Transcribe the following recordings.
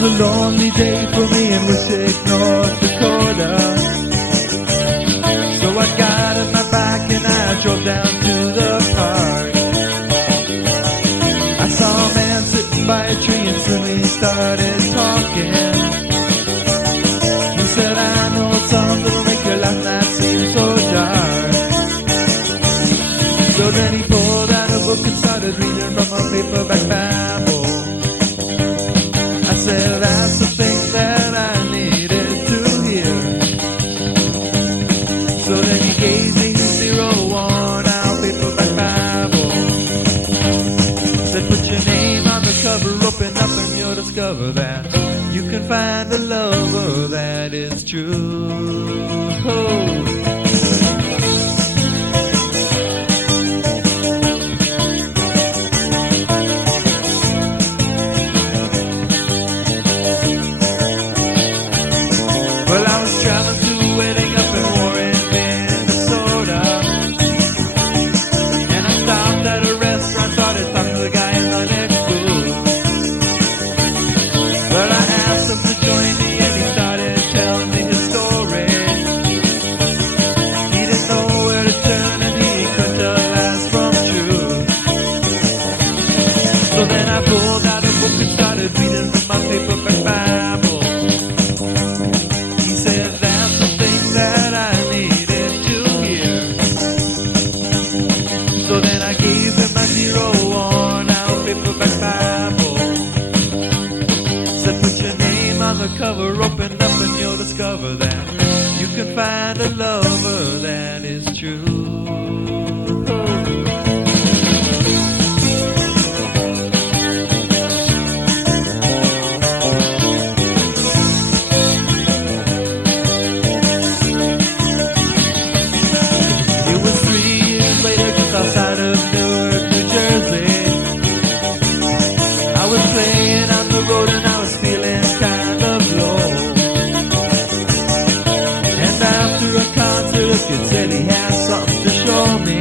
was a lonely day for me in Wishek, North Dakota. So I got in my bike and I drove down to the park. I saw a man sitting by a tree and soon we started talking. He said, I know a song that'll make your life not seem so dark. So then he pulled out a book and started reading from a paperback Bible. I said, that's the thing that I needed to hear. So then he gave me his 0 worn-out paperback Bible. Said, put your name on the cover, open up and you'll discover that you can find a lover that is true. Well, I was traveling to a wedding up in Warren, Minnesota, and I stopped at a restaurant, started talking to the guy in the next booth. Well, I asked him to join me and he started telling me his story. He didn't know where to turn and he couldn't tell lies from truth. So then I pulled out a book and started reading from my paperback Bible. So then I gave him my 0 worn-out paperback Bible. Said, put your name on the cover, open up and you'll discover that you can find a lover that is true. It was 3 years later, just outside of Newark, New Jersey. I was playing on the road and I was feeling kind of low. And after a concert, a kid said he had something to show me.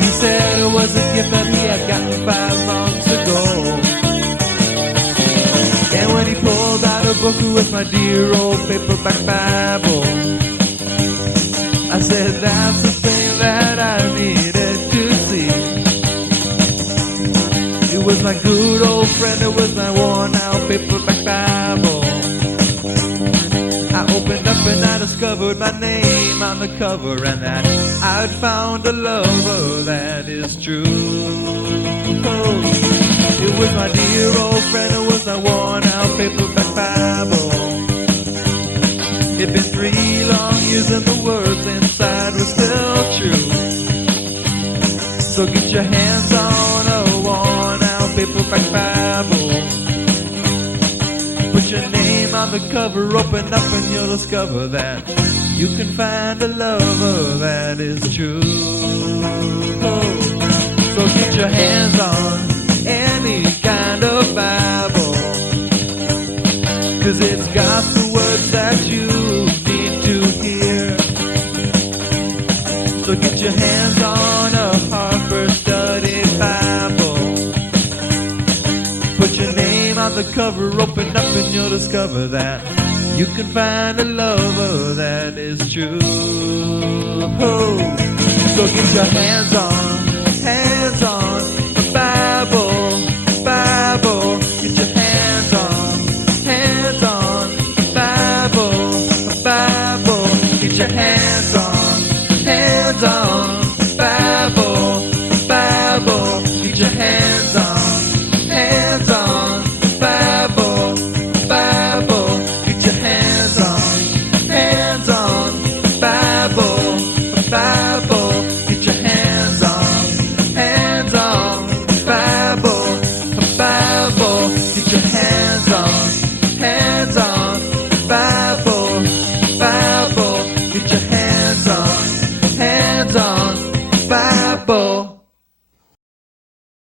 He said it was a gift that he had gotten 5 months ago. And when he pulled out a book with my dear old paperback Bible, I said, that's the thing that I needed to see. It was my good old friend, it was my worn-out paperback Bible. I opened up and I discovered my name on the cover, and that I'd found a lover that is true. It was my dear old friend, it was my worn-out paperback Bible. It'd been 3 long years and the words inside were still true. So get your hands on a worn-out paperback Bible. Put your name on the cover, open up and you'll discover that you can find a lover that is true. So get your hands on any kind of Bible, 'cause it's got the words that you need to hear. So get your hands on a Harper Study Bible. Put your name on the cover, open up and you'll discover that you can find a lover that is true. So get your hands on the Bible, Bible. Get your hands on the Bible, Bible. Get your hands on